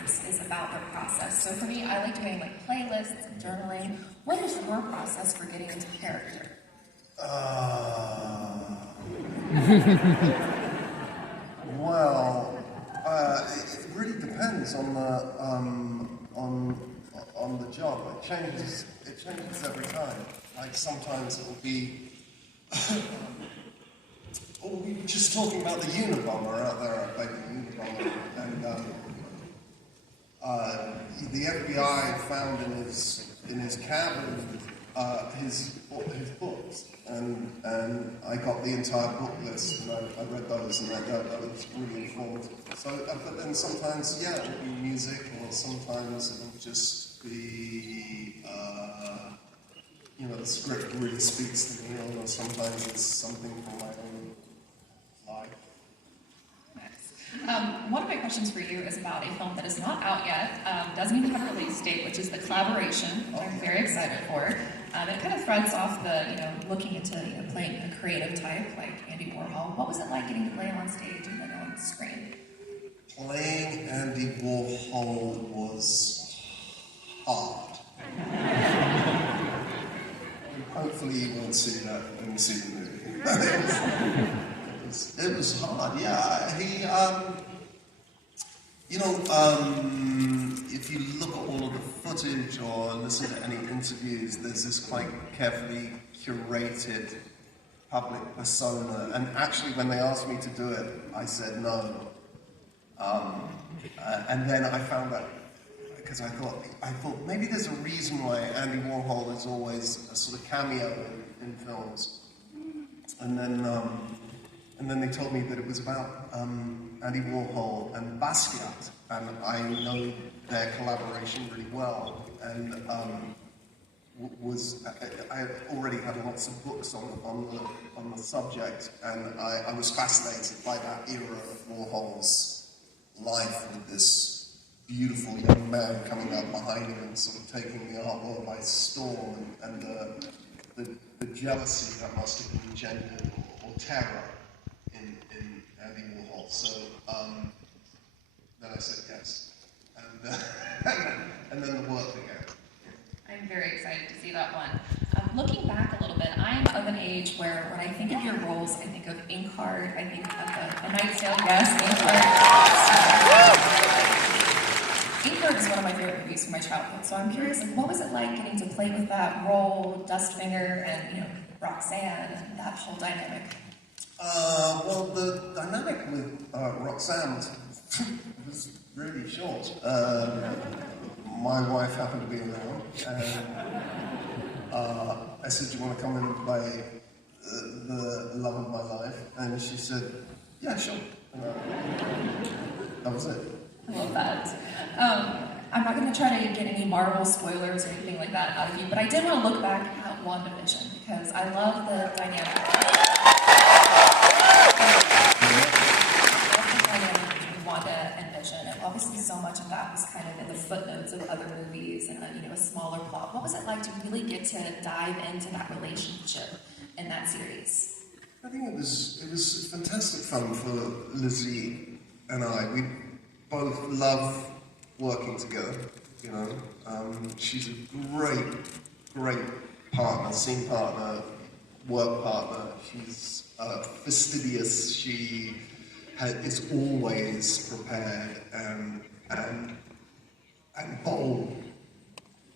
actors is about their process. So for me, I like doing like playlists and journaling. What is your process for getting into character? Well, it really depends on the job. It changes every time. Like sometimes it will be. We were just talking about the Unabomber out there. I played the Unabomber, and the FBI found in his cabin his books, and I got the entire book list, and I read those, and that was really informative. So, but then sometimes, yeah, it will be music, or sometimes it will just be, the script really speaks to me, or sometimes it's something from my own life. One of my questions for you is about a film that is not out yet, doesn't even have a release date, which is The Collaboration, which I'm very excited for. It kind of threads off the, looking into playing a creative type like Andy Warhol. What was it like getting to play on stage and then on the screen? Playing Andy Warhol was hard. Hopefully you won't see that when you see the movie. It was hard, yeah. He, if you look at all of the footage or listen to any interviews, there's this quite carefully curated public persona. And actually, when they asked me to do it, I said no. And then I found out, because I thought maybe there's a reason why Andy Warhol is always a sort of cameo in films. And then they told me that it was about Andy Warhol and Basquiat, and I know their collaboration really well. And I already had lots of books on the subject, and I was fascinated by that era of Warhol's life with this beautiful young man coming up behind him and sort of taking the art world by storm, and the jealousy that must have engendered, or terror in Andy Warhol. So then I said yes, and then the work began. I'm very excited to see that one. Looking back a little bit, I'm of an age where when I think of your roles, I think of Inkheart, I think of A Knight's Tale, yes, Inkheart. Inkheart is one of my favorite movies from my childhood, so I'm curious, what was it like getting to play with that role, Dustfinger, and Roxanne, and that whole dynamic? Well, the dynamic with Roxanne was really short. My wife happened to be around, and I said, "Do you want to come in and play the love of my life?" And she said, "Yeah, sure." That was it. I love that. I'm not going to try to get any Marvel spoilers or anything like that out of you, but I did want to look back at WandaVision, because I love the dynamic. Between Wanda and Vision, and obviously so much of that was kind of in the footnotes of other movies and a smaller plot. What was it like to really get to dive into that relationship in that series? I think it was fantastic fun for Lizzie and I. We both love working together. She's a great partner, scene partner, work partner. She's fastidious. She is always prepared and bold.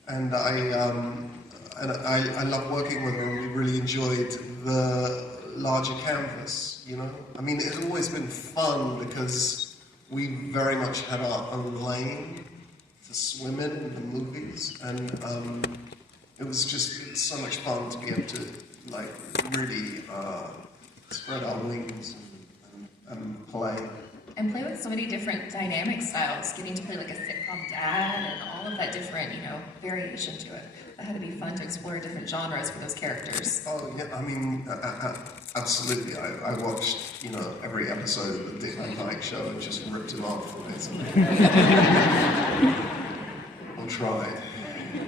And I love working with her, and we really enjoyed the larger canvas. I mean, it's always been fun because we very much had our own lane to swim in the movies, and it was just so much fun to be able to really spread our wings and play. And play with so many different dynamic styles, getting to play like a sitcom dad and all of that different, variation to it. That had to be fun to explore different genres for those characters. Oh, yeah, I mean, absolutely. I watched, every episode of the Dick Van Dyke Show and just ripped him off. I'll try.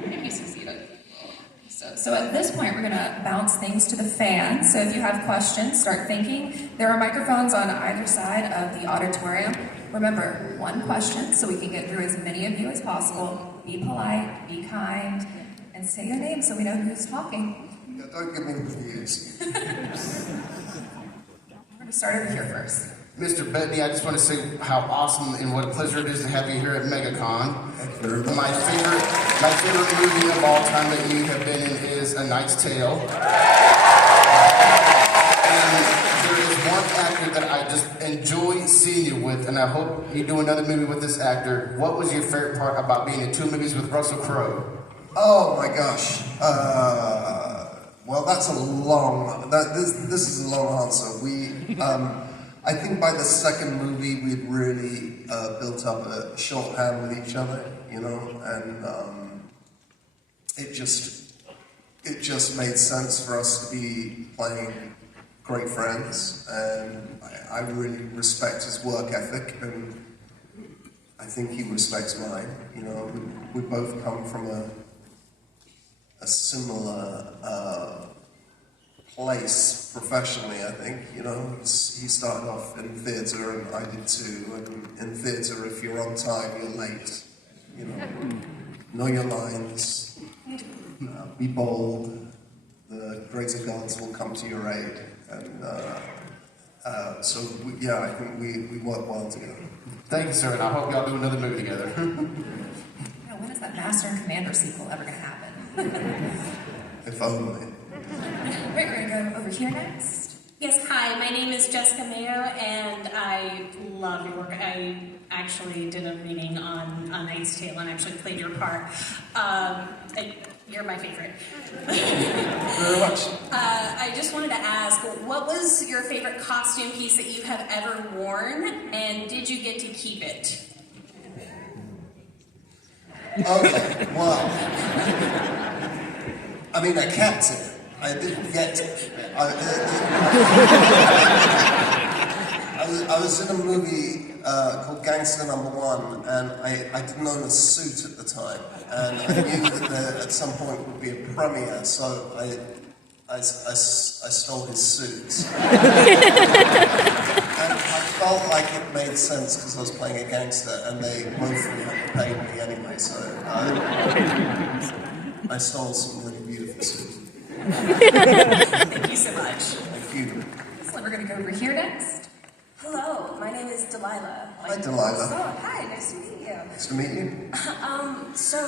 Maybe you succeeded. So at this point, we're going to bounce things to the fans. So if you have questions, start thinking. There are microphones on either side of the auditorium. Remember, one question so we can get through as many of you as possible. Be polite, be kind, and say your name so we know who's talking. Yeah, don't give me the views. We're going to start over here first. Mr. Bettany, I just want to say how awesome and what a pleasure it is to have you here at Megacon. My favorite movie of all time that you have been in is A Knight's Tale. And there is one actor that I just enjoy seeing you with, and I hope you do another movie with this actor. What was your favorite part about being in 2 movies with Russell Crowe? Oh my gosh. Well, that's a long. This is a long answer. I think by the second movie we'd really built up a shorthand with each other, you know, and it just made sense for us to be playing great friends, and I really respect his work ethic, and I think he respects mine. You know, we both come from a similar place professionally, I think. You know, he started off in theatre and I did too, and in theatre if you're on time you're late, you know your lines, be bold, the greater gods will come to your aid, and I think we work well together. Thank you, sir, and I hope y'all do another movie together. When is that Master and Commander sequel ever going to happen? If only. We're going to go over here next. Yes, hi, my name is Jessica Mayo, and I love your work. I actually did a reading on A Knight's Tale and actually played your part. You're my favorite. Very much. I just wanted to ask, what was your favorite costume piece that you have ever worn, and did you get to keep it? Okay, well, I mean, I kept it. I didn't get it. I was in a movie called Gangster Number One, and I didn't own a suit at the time, and I knew that there at some point would be a premiere, so I stole his suit. And I felt like it made sense because I was playing a gangster, and they mostly hadn't paid me anyway, so I stole some really beautiful suits. Thank you so much. Thank you. So we're going to go over here next. Hello, my name is Delilah. Hi, Delilah. Oh, hi, nice to meet you. Nice to meet you. So,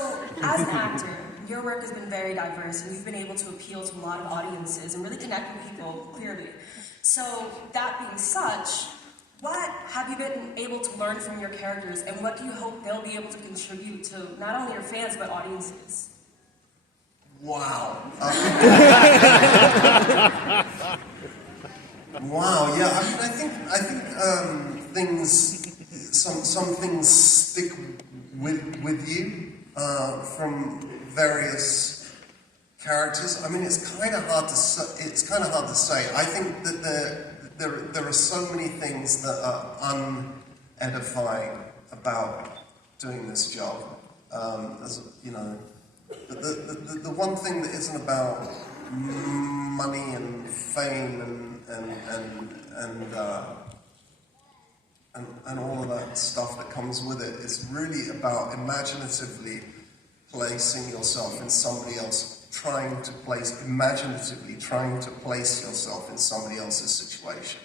as an actor, your work has been very diverse, and you've been able to appeal to a lot of audiences and really connect with people clearly. So, that being such, what have you been able to learn from your characters, and what do you hope they'll be able to contribute to not only your fans, but audiences? Wow. Wow. Yeah. I mean, I think some things stick with you from various characters. I mean, it's kind of hard to say. I think that there are so many things that are unedifying about doing this job. As you know. The one thing that isn't about money and fame and all of that stuff that comes with it is really about imaginatively placing yourself in somebody else, imaginatively trying to place yourself in somebody else's situation.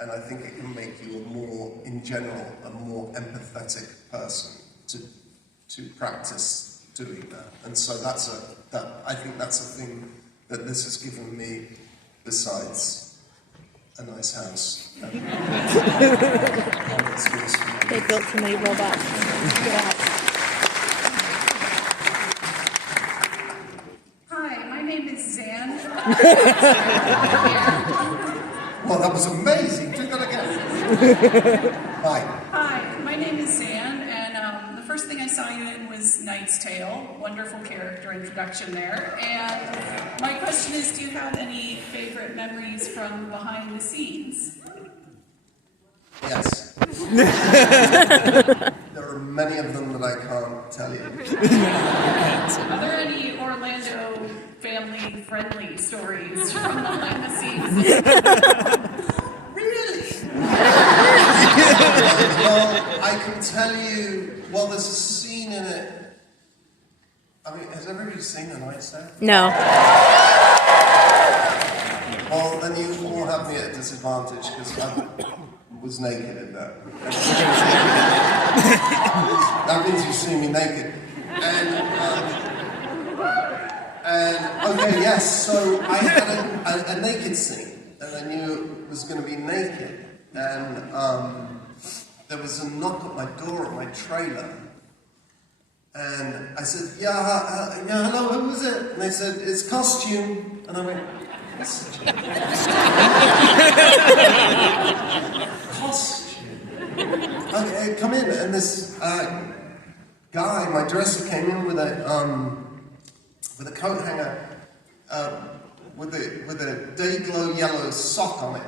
And I think it can make you in general, a more empathetic person to practice doing that. And so I think that's a thing that this has given me, besides a nice house. They built too many robots. Yeah. Hi, my name is Zan. Well, that was amazing. Do that again. Hi. Hi, my name is Zan, and the first thing I saw you in was Knight's Tale. Wonderful character introduction there. And my question is, do you have any favorite memories from behind the scenes? Yes. There are many of them that I can't tell you. Are there any Orlando family-friendly stories from behind the scenes. Really? Well, I can tell you, well, there's a scene in it. I mean, has everybody seen A Knight's Tale? No. Well, then you all have me at a disadvantage because I was naked in that. That means you've seen me naked. And okay, yes, so I had a naked scene, and I knew it was going to be naked. And there was a knock at my door at my trailer. And I said, yeah, hello, who is it? And they said, it's Costume. And I went, Costume? Costume? Okay, come in. And this guy, my dresser, came in with a coat hanger with a day-glow yellow sock on it.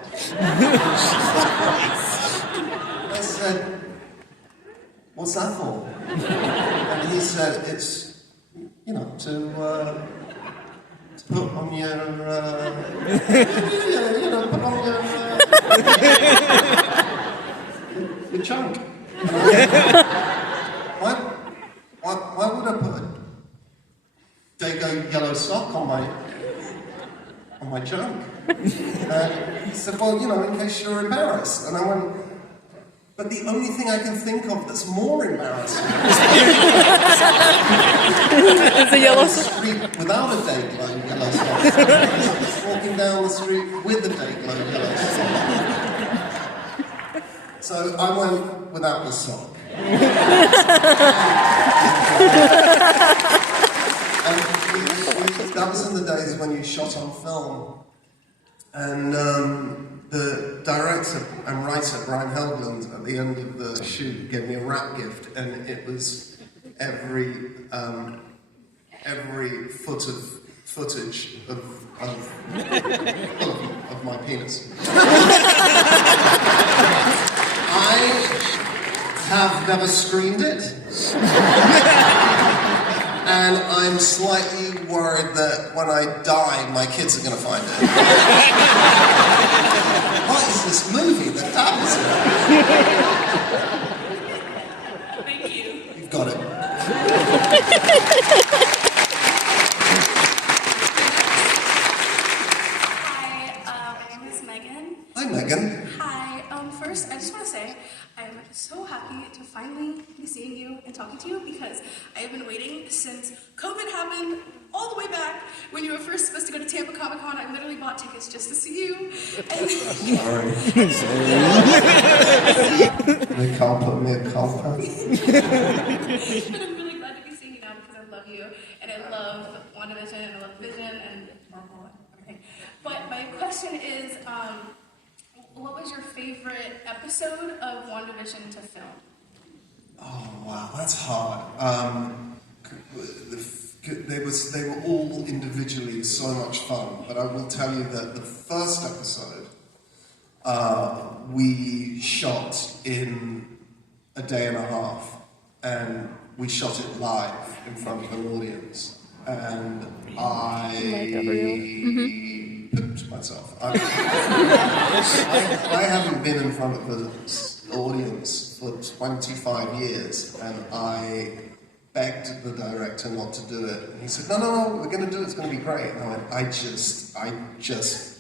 I said, what's that for? And he said, it's, you know, to put on your, put on your junk. Why would I put a day-glow yellow sock on my junk? He said, well, you know, in case you're embarrassed. And I went, but the only thing I can think of that's more embarrassing Is a yellow sock. Without a day-glow yellow sock. Walking down the street with a day-glow yellow sock. So I went without the sock. And that was in the days when you shot on film. And the director and writer, Brian Helgeland, at the end of the shoot, gave me a wrap gift, and it was every foot of footage of my penis. I have never screened it, and I'm slightly worried that when I die, my kids are going to find it. What is this movie? The dad is in it. Thank you. You've got it. Hi, my name is Megan. Hi, Megan. Hi. First, I just want to say I'm so happy to finally be seeing you and talking to you because I have been waiting since COVID happened all the way back when you were first supposed to go to Tampa Comic Con. I literally bought tickets just to see you. And Sorry. They can't put me a cult pass. But I'm really glad to be seeing you now because I love you and I love WandaVision and I love Vision and Marvel and everything. But my question is, what was your favorite episode of WandaVision to film? Oh wow, that's hard. They were all individually so much fun, but I will tell you that the first episode we shot in a day and a half, and we shot it live in front of an audience, and I pooped myself. I haven't been in front of an audience for 25 years, and I begged the director not to do it. And he said, no, we're going to do it, it's going to be great. And I went, I just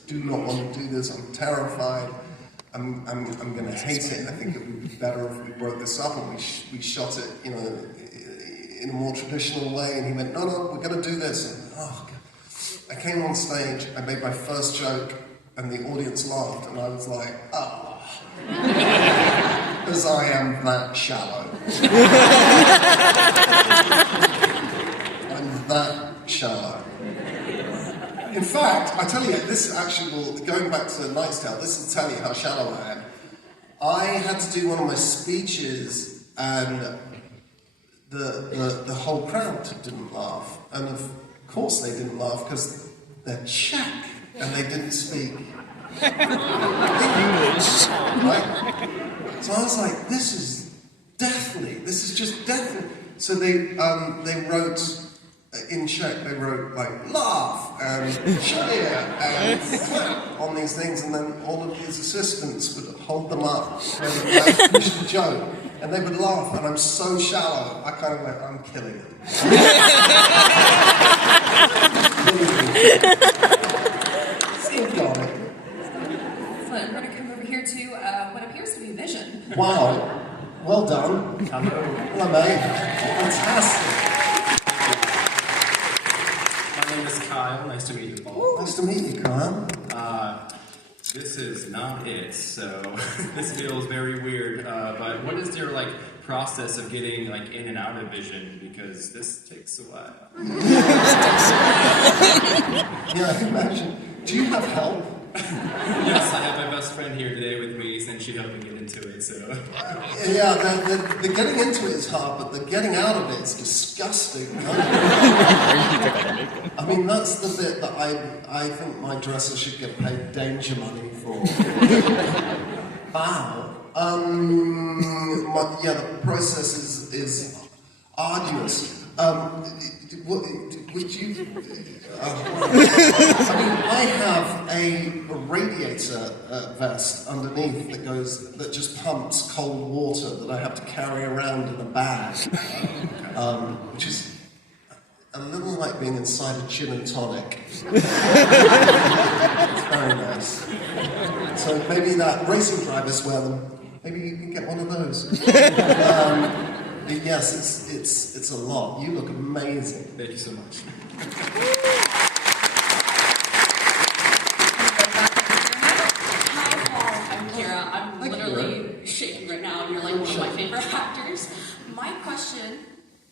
do not want to do this, I'm terrified, I'm going to hate it. I think it would be better if we broke this up and we shot it, you know, in a more traditional way. And he went, no, we're going to do this. And, oh, God. I came on stage, I made my first joke, and the audience laughed, and I was like, oh. Because I am that shallow. I'm that shallow. In fact, I tell you, this actually will, going back to Knight's Tale, this will tell you how shallow I am. I had to do one of my speeches, and the whole crowd didn't laugh. And of course they didn't laugh, because they're Czech, and they didn't speak English. Right? So I was like, this is just deathly. So they wrote in Czech they wrote like laugh and cheer and clap on these things, and then all of his assistants would hold them up and finish the joke, and they would laugh, and I'm so shallow, I kind of went, I'm killing it. Still got it. Excellent. We're going to come over here to what appears to be vision. Wow. Well done. Hello, mate. Fantastic. My name is Kyle. Nice to meet you all. Nice to meet you, Kyle. This is not it, so this feels very weird. But what is your process of getting in and out of vision? Because this takes a while. Yeah, I can imagine. Do you have help? Yes, I have my best friend here today with me, since she helped me get into it. So Yeah, the getting into it is hard, but the getting out of it is disgusting. I mean, that's the bit that I think my dresser should get paid danger money for. Wow. The process is arduous. Would you? I have a radiator vest underneath that just pumps cold water that I have to carry around in a bag, which is a little like being inside a gin and tonic. It's very nice. So maybe that racing drivers wear them. Maybe you can get one of those. Yes, it's a lot. You look amazing. thank you so much. I'm Kara. I'm literally shaking right now, and you're like one of my favorite actors. My question,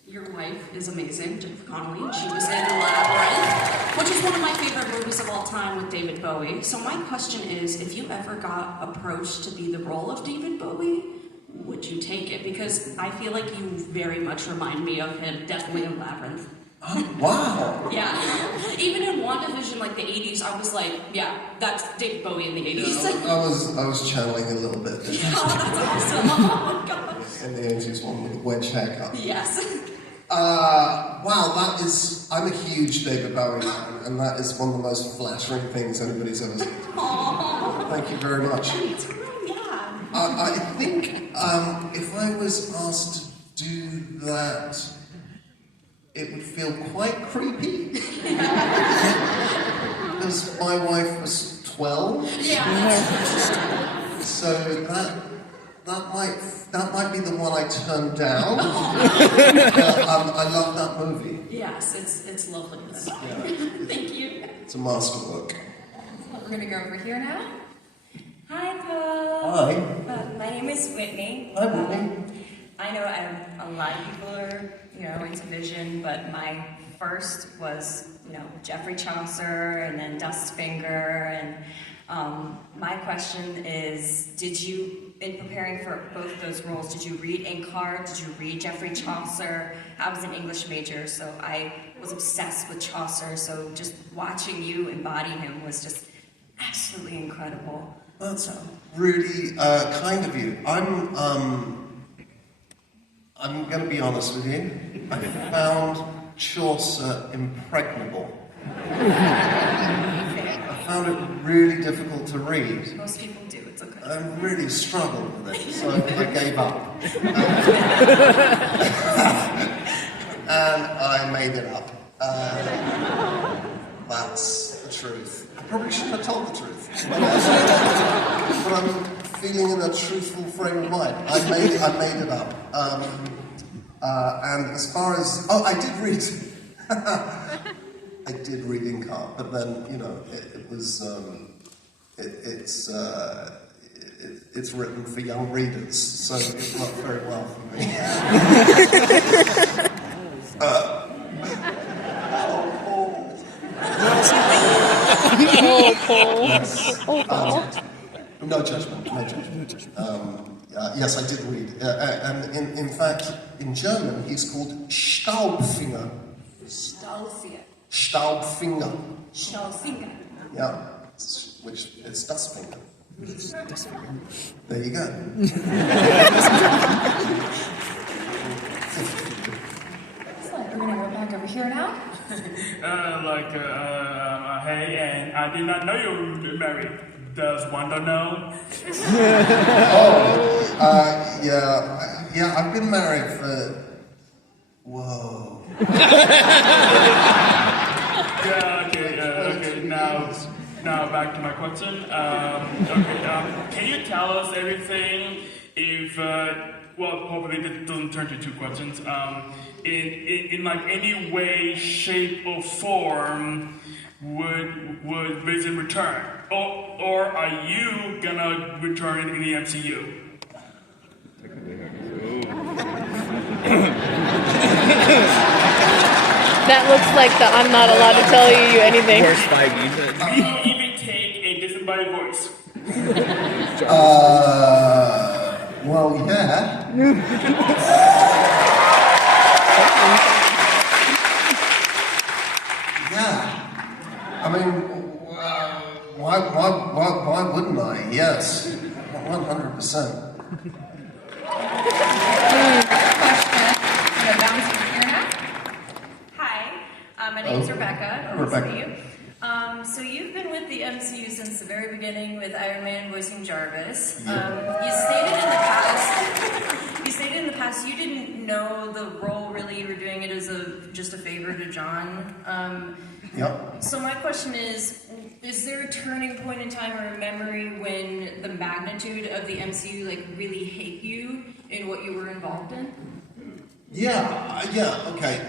your wife is amazing, Jennifer Connelly, and she was in Labyrinth, which is one of my favorite movies of all time with David Bowie. So my question is, if you ever got approached to be the role of David Bowie, would you take it? Because I feel like you very much remind me of him, definitely in Labyrinth. Oh, wow. Yeah. Even in WandaVision, the 80s, I was like, yeah, that's David Bowie in the 80s. I was channeling a little bit. Yeah, that's awesome. Oh my god. In the 80s one with a wedge haircut. Yes. Wow, I'm a huge David Bowie fan, and that is one of the most flattering things anybody's ever said. Aww. Thank you very much. Yeah. I think if I was asked to do that, it would feel quite creepy. Because my wife was 12. Yeah. So that might be the one I turned down. I love that movie. Yes, it's lovely. Yeah. Thank you. It's a masterwork. We're going to go over here now. Hi, Paul. Hi. My name is Whitney. Hi, Whitney. I know a lot of people are, into vision, but my first was, Geoffrey Chaucer and then Dustfinger. And my question is, did you, in preparing for both of those roles, did you read Inkheart? Did you read Geoffrey Chaucer? I was an English major, so I was obsessed with Chaucer. So just watching you embody him was just absolutely incredible. That's really kind of you. I'm going to be honest with you. I found Chaucer impregnable. I found it really difficult to read. Most people do, it's okay. I really struggled with it, so I gave up. And I made it up. That's the truth. I probably shouldn't have told the truth. But I'm feeling in a truthful frame of mind. I made it up. And as far as... Oh, I did read... I did read Inkheart, but then, it was... It's written for young readers, so it's not very well for me. No judgment. Yes, I did read. And in fact, in German, he's called Staubfinger. Staubfinger. Yeah, which is Dustfinger. There you go. Excellent. We're going to go back over here now. Hey, and I did not know you were married. Does Wanda know? Yeah, I've been married for... Whoa. Okay, now back to my question. Can you tell us everything if, hopefully this doesn't turn to two questions, in like any way, shape, or form would Vision return? Or are you gonna return in the MCU? That looks like the I'm not allowed to tell you anything. Do you even take a disembodied voice? Well, yeah. Yeah. I mean, why wouldn't I? Yes. 100%. Hi, my name is Rebecca. Rebecca. Nice to meet you. So you've been with the MCU since the very beginning with Iron Man voicing Jarvis. You stated in the past you didn't know the role really. You were doing it as just a favor to John. Yep. So my question is there a turning point in time or a memory when the magnitude of the MCU really hit you in what you were involved in? Yeah, okay.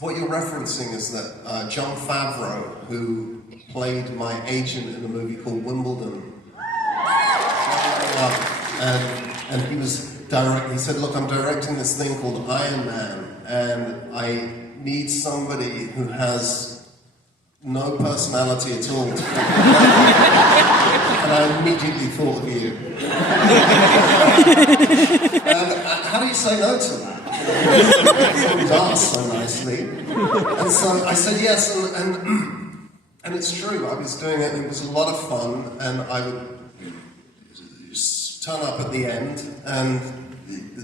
What you're referencing is that Jon Favreau, who played my agent in a movie called Wimbledon, and he said, look, I'm directing this thing called Iron Man, and I need somebody who has no personality at all. And I immediately thought of you. And how do you say no to that? You asked so nicely. And so I said yes, and it's true, I was doing it and it was a lot of fun, and I would turn up at the end and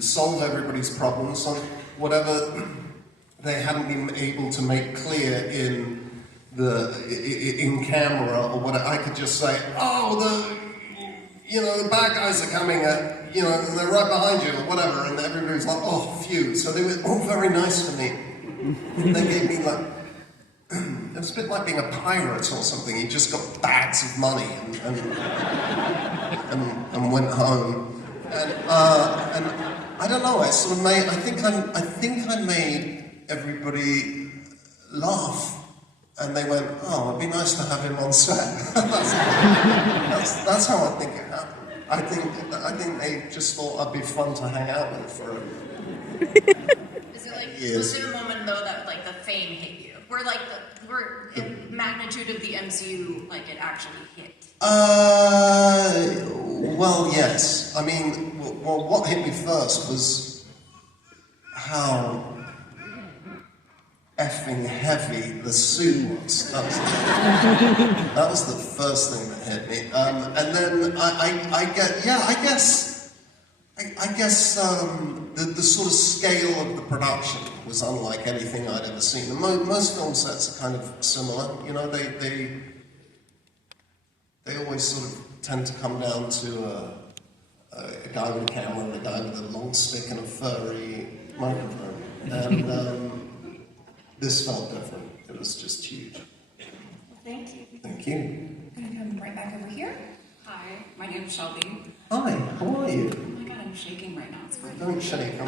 solve everybody's problems on whatever they hadn't been able to make clear in camera or what. I could just say, the bad guys are coming and they're right behind you or whatever, and everybody's like, oh, phew. So they were all very nice to me. They gave me it was a bit like being a pirate or something. You just got bags of money and went home. And I don't know. I sort of made. I think I made everybody laugh, and they went, "Oh, it'd be nice to have him on set." that's how I think it happened. I think they just thought I'd be fun to hang out with for Is it years. was there a moment though that the fame hit you? Where the magnitude of the MCU it actually hit? Well, yes. I mean, what hit me first was how effing heavy the suit was. That was the first thing that hit me. And then I guess the sort of scale of the production was unlike anything I'd ever seen. And most film sets are kind of similar. They always sort of tend to come down to a guy with a camera and a guy with a long stick and a furry microphone. And this felt different. It was just huge. Thank you. Thank you. I'm going to come right back over here. Hi, my name is Shelby. Hi, how are you? Oh my god, I'm shaking right now. It's fine. Don't shake.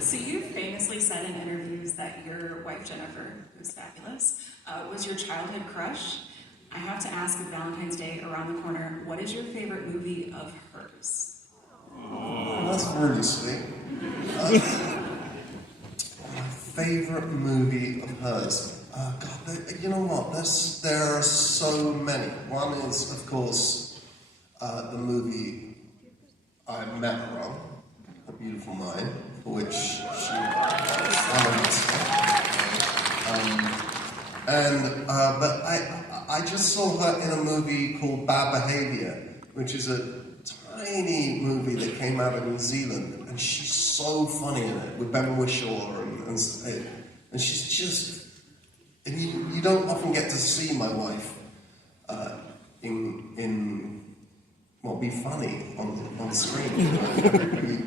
So you've famously said in interviews that your wife Jennifer, who's fabulous, was your childhood crush. I have to ask, with Valentine's Day around the corner, what is your favorite movie of hers? Oh, that's really sweet. My favorite movie of hers. God, you know what? There are so many. One is, of course, the movie I Met Her On, A Beautiful Mind, for which she was but I just saw her in a movie called Bad Behavior, which is a tiny movie that came out of New Zealand, and she's so funny in it with Ben Whishaw, and And she's just, and you don't often get to see my wife be funny on screen. We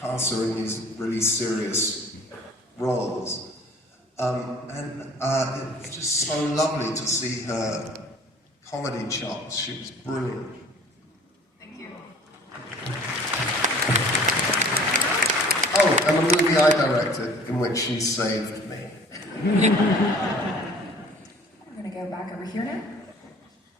cast her in these really serious roles. And it's just so lovely to see her comedy chops. She was brilliant. Thank you. Oh, and the movie I directed, in which she saved me. We're going to go back over here now.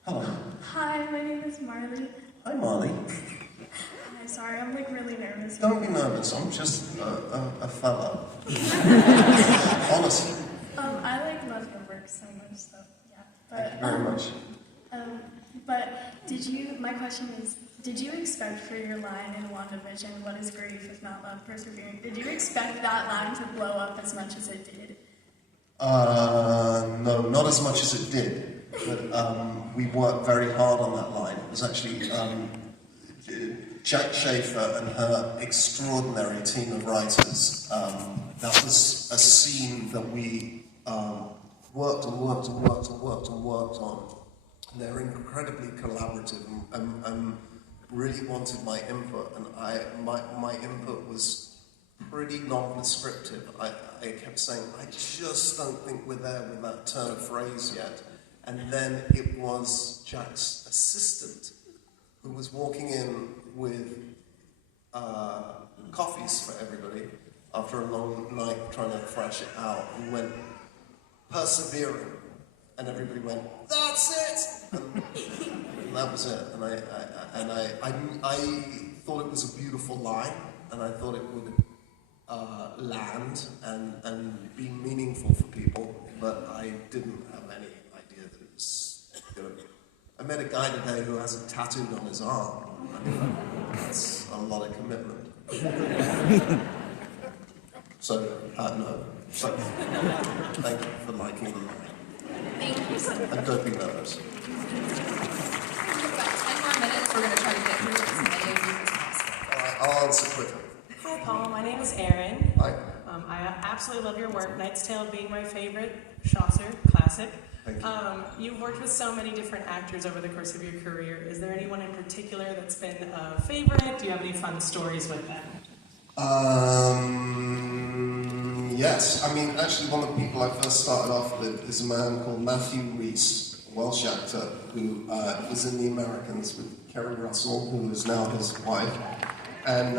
Hello. Hi, my name is Marley. Hi, Marley. Hi, sorry, I'm like really nervous. Don't be nervous. I'm just a fella. Honestly. I like love your work so much, so yeah. But, Thank you very much. But my question is, did you expect for your line in WandaVision, what is grief if not love persevering? Did you expect that line to blow up as much as it did? No, not as much as it did. But we worked very hard on that line. It was actually Jack Schaefer and her extraordinary team of writers. That was a scene that we worked on. They're incredibly collaborative and really wanted my input, and my input was pretty non-prescriptive. I kept saying, I just don't think we're there with that turn of phrase yet. And then it was Jack's assistant who was walking in with coffees for everybody after a long night trying to thrash it out, and went, persevering. And everybody went, that's it! And that was it. And I thought it was a beautiful line, and I thought it would land and be meaningful for people, but I didn't have any idea that it was going to. I met a guy today who has it tattooed on his arm. I mean, that's a lot of commitment. So, no. So, thank you for liking the line. Thank you so much. And don't be nervous. We've got 10 more minutes. We're going to try to get through as many of these as possible. All right, I'll answer quickly. Hi, Paul. My name is Erin. Hi. I absolutely love your work. Knight's Tale being my favorite. Chaucer, classic. Thank you. You've worked with so many different actors over the course of your career. Is there anyone in particular that's been a favorite? Do you have any fun stories with them? Yes. I mean, actually, one of the people I first started off with is a man called Matthew Rhys, a Welsh actor, who was in The Americans with Kerry Russell, who is now his wife. And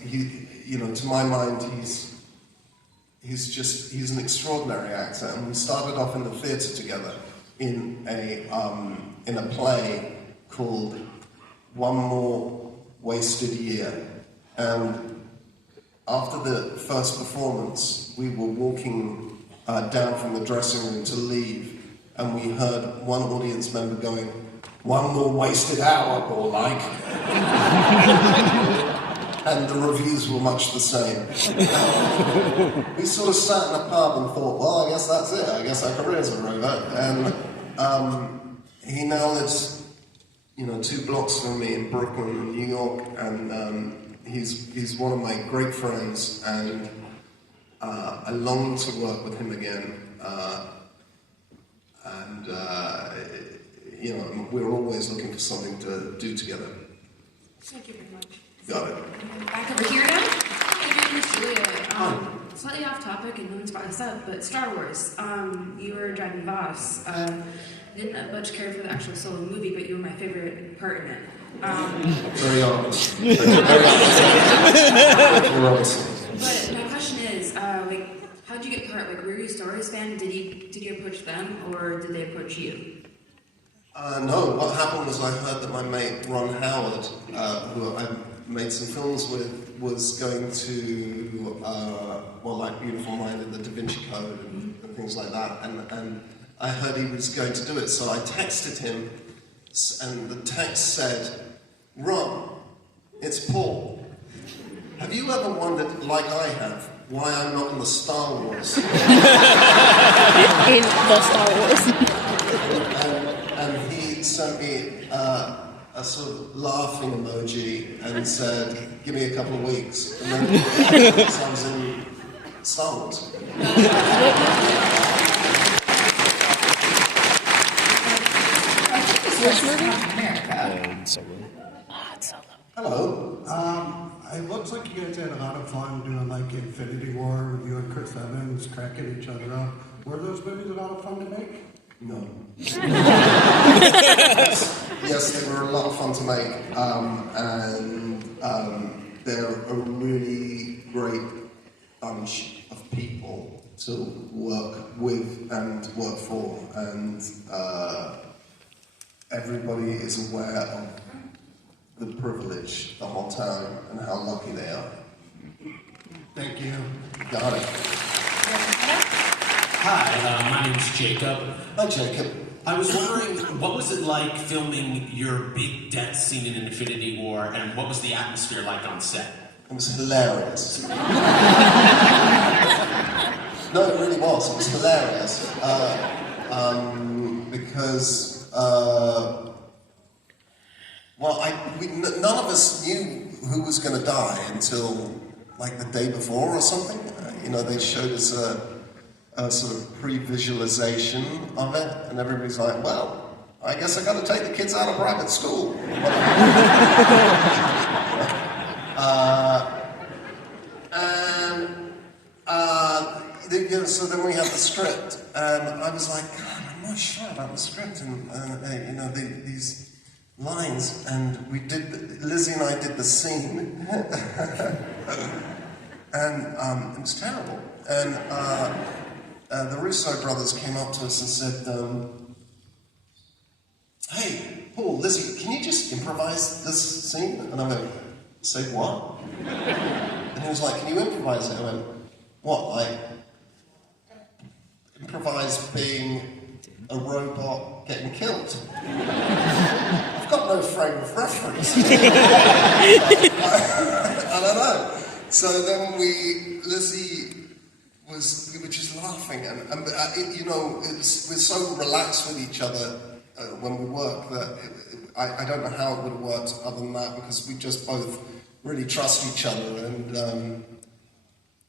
he, to my mind, he's an extraordinary actor. And we started off in the theatre together in a play called One More Wasted Year. And after the first performance, we were walking down from the dressing room to leave, and we heard one audience member going, "One more wasted hour, more like." And the reviews were much the same. We sort of sat in a pub and thought, well, I guess that's it. I guess our careers are over. And he now lives, 2 blocks from me in Brooklyn, New York, and he's one of my great friends, and I long to work with him again. We're always looking for something to do together. Thank you very much. Got it. Back over here now. My name is Julia. Slightly off topic, and no one's brought this up, but Star Wars. You were driving Voss. Didn't much care for the actual solo movie, but you were my favorite part in it. Very honest. But my question is, how'd you get part? Were you a Star Wars fan? Did you approach them, or did they approach you? No, what happened was I heard that my mate Ron Howard, who I made some films with, was going to, like Beautiful Mind and the Da Vinci Code and things like that, and I heard he was going to do it, so I texted him, and the text said, "Ron, it's Paul. Have you ever wondered, like I have, why I'm not in the Star Wars?" In the Star Wars. And he sent me a sort of laughing emoji and said, "Give me a couple of weeks." And then so I was in Star Wars. Hello. It looks like you guys had a lot of fun doing like Infinity War with you and Chris Evans cracking each other up. Were those movies a lot of fun to make? No. Yes, they were a lot of fun to make, and they're a really great bunch of people to work with and work for, and everybody is aware of the privilege the whole time and how lucky they are. Thank you. Got it. Hi, my name's Jacob. Hi, Jacob. I was wondering, what was it like filming your big death scene in Infinity War, and what was the atmosphere like on set? It was hilarious. No, it really was. It was hilarious. Because, none of us knew who was going to die until like the day before or something. They showed us a sort of pre-visualization of it, and everybody's like, well, I guess I got to take the kids out of private school. So then we had the script, and I was like, God, I'm not sure about the script, and these lines, and Lizzie and I did the scene, and it was terrible. And the Russo brothers came up to us and said, hey, Paul, Lizzie, can you just improvise this scene? And I went, say what? And he was like, can you improvise it? I went, what, like, improvise being a robot getting killed? I've got no frame of reference. I don't know. So then we were just laughing, and we're so relaxed with each other when we work that I don't know how it would have worked other than that, because we just both really trust each other,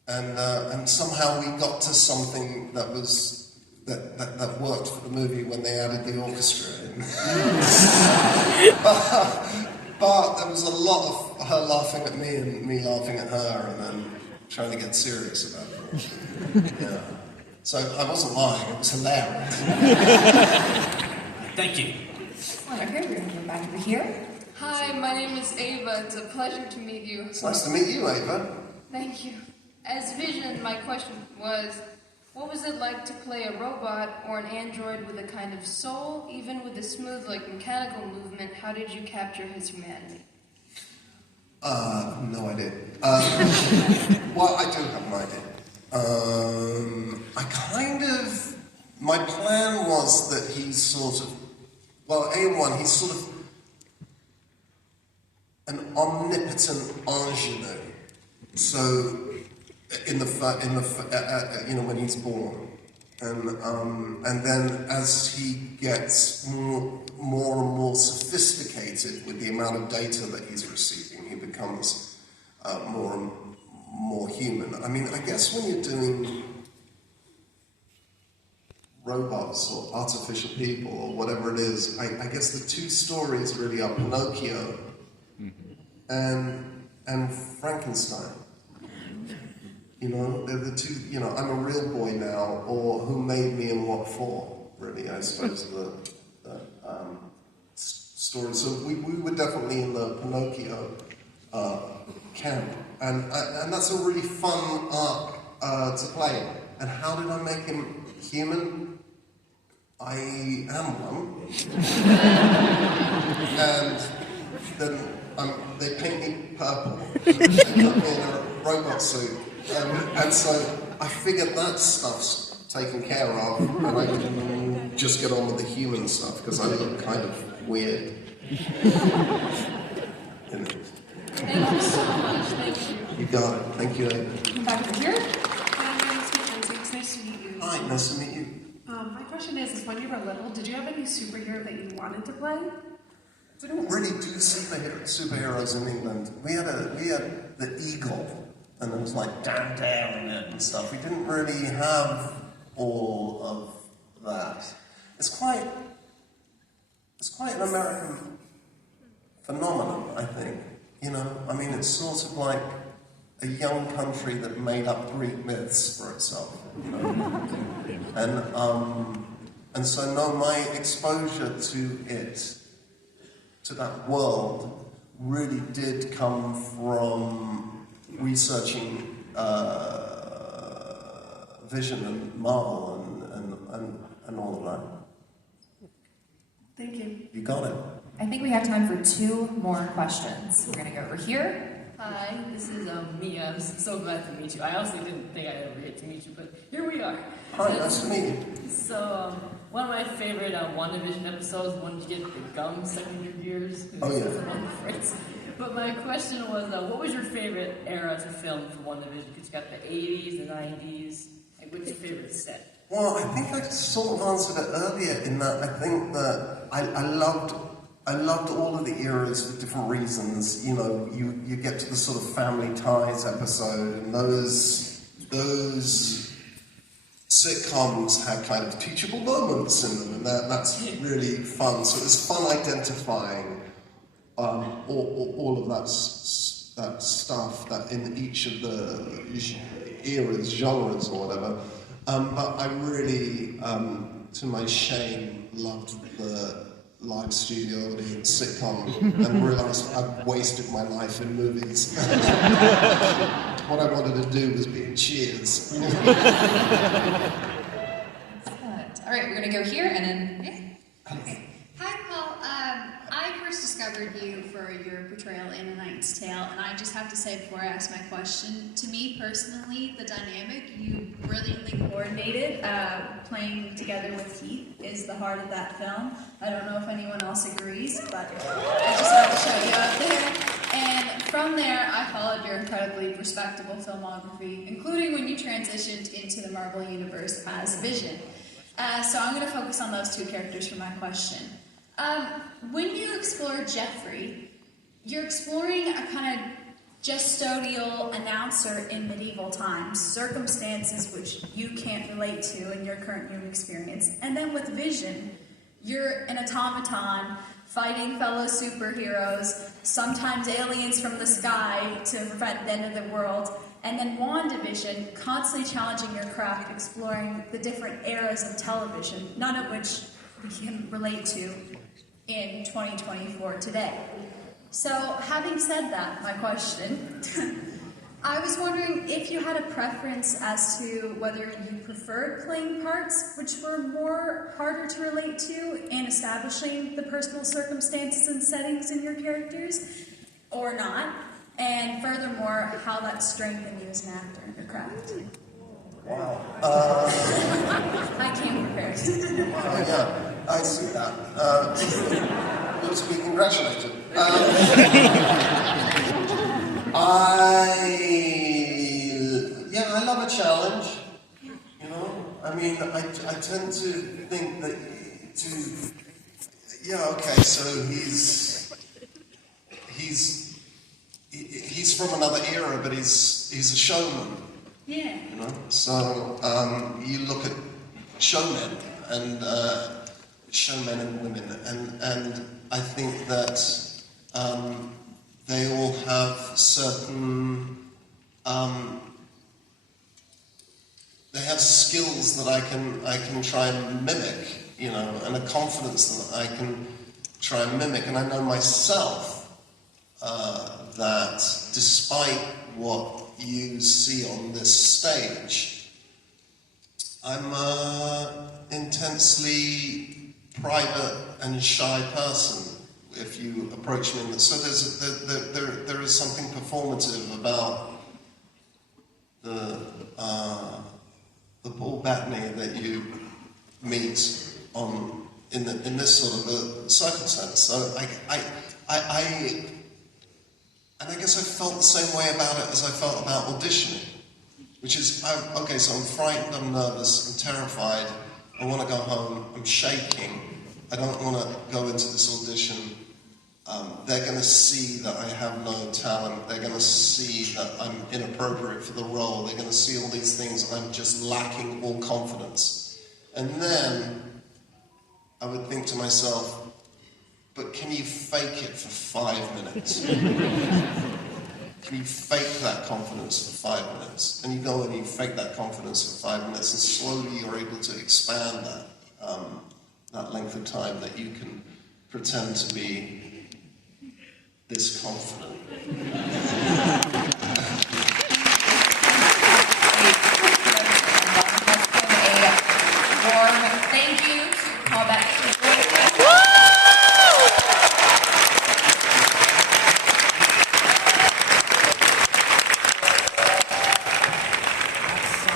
and somehow we got to something that worked for the movie when they added the orchestra in. But there was a lot of her laughing at me and me laughing at her, and then trying to get serious about it. Yeah. So I wasn't lying, it was hilarious. Thank you. Over here, we're going to go back over here. Hi, my name is Ava. It's a pleasure to meet you. It's nice to meet you, Ava. Thank you. As Vision, my question was, what was it like to play a robot or an android with a kind of soul, even with a smooth, mechanical movement? How did you capture his humanity? No idea. Well, I do have an idea. My plan was that he's sort of, he's sort of an omnipotent ingenue. So, when he's born, and then as he gets more and more sophisticated with the amount of data that he's receiving, he becomes more and more human. I mean, I guess when you're doing robots or artificial people or whatever it is, I guess the two stories really are Pinocchio and Frankenstein. They're the two, I'm a real boy now, or who made me and what for, really, I suppose, the story. So we were definitely in the Pinocchio camp, and that's a really fun arc to play. And how did I make him human? I am one. And then they paint me purple, and put me in a robot suit. And so I figured that stuff's taken care of, and I can just get on with the human stuff, because I look kind of weird. Thank you so much. Thank you. You got it. Thank you, Ava. Come back over here. Hi, my name is Mackenzie. It's nice to meet you. Hi, nice to meet you. My question is when you were little, did you have any superhero that you wanted to play? We don't really do superheroes in England. We had the Eagle, and there was like damn in it and stuff. We didn't really have all of that. It's quite an American phenomenon, I think. You know, I mean, it's sort of like a young country that made up Greek myths for itself. You know? And so, no, my exposure to it, to that world, really did come from researching Vision and Marvel and all of that. Thank you. You got it. I think we have time for 2 more questions. We're going to go over here. Hi, this is Mia. I'm so glad to meet you. I honestly didn't think I'd ever get to meet you, but here we are. Hi, nice to meet you. So, one of my favorite WandaVision episodes, when you get the gum stuck in your ears. Oh, yeah. But my question was, what was your favorite era to film for WandaVision? Because you got the 80s, the 90s. Like, what's your favorite set? Well, I think I sort of answered it earlier in that I think that I loved all of the eras for different reasons. You know, you get to the sort of Family Ties episode, and those sitcoms had kind of teachable moments in them, and that's really fun. So it was fun identifying all of that stuff that in each of the eras, genres, or whatever. But I really, to my shame, loved the live studio audience sitcom and realised I'd wasted my life in movies. What I wanted to do was be in Cheers. Excellent. All right, we're going to go here and then... Okay. Hi, Paul. I first discovered you for your portrayal in A Knight's Tale, and I just have to say before I ask my question, to me personally, the dynamic you brilliantly coordinated, playing together with Heath, is the heart of that film. I don't know if anyone else agrees, but I just have to show you up there. And from there, I followed your incredibly respectable filmography, including when you transitioned into the Marvel Universe as Vision. So I'm going to focus on those 2 characters for my question. When you explore Jeffrey, you're exploring a kind of gestodial announcer in medieval times, circumstances which you can't relate to in your current human experience. And then with Vision, you're an automaton fighting fellow superheroes, sometimes aliens from the sky to prevent the end of the world. And then WandaVision, constantly challenging your craft, exploring the different eras of television, none of which we can relate to in 2024 today. So, having said that, my question, I was wondering if you had a preference as to whether you preferred playing parts which were more harder to relate to and establishing the personal circumstances and settings in your characters, or not, and furthermore, how that strengthened you as an actor in your craft. Wow. I came prepared. Yeah, I see that. Good to be congratulated. I love a challenge. You know, I mean, I tend to think that so he's from another era, but he's a showman. Yeah. You know, so you look at showmen and showmen and women, and I think that they all have certain they have skills that I can try and mimic, you know, and a confidence that I can try and mimic, and I know myself that despite what you see on this stage, I'm an intensely private and shy person. If you approach me, so there is something performative about the Paul Bettany that you meet in this sort of a circumstance. So and I guess I felt the same way about it as I felt about auditioning, which is, so I'm frightened, I'm nervous, I'm terrified, I want to go home, I'm shaking, I don't want to go into this audition they're going to see that I have no talent. They're going to see that I'm inappropriate for the role. They're going to see all these things. I'm just lacking all confidence. And then I would think to myself, but can you fake it for 5 minutes? Can you fake that confidence for 5 minutes? And you go and you fake that confidence for 5 minutes, and slowly you're able to expand that length of time that you can pretend to be this confident.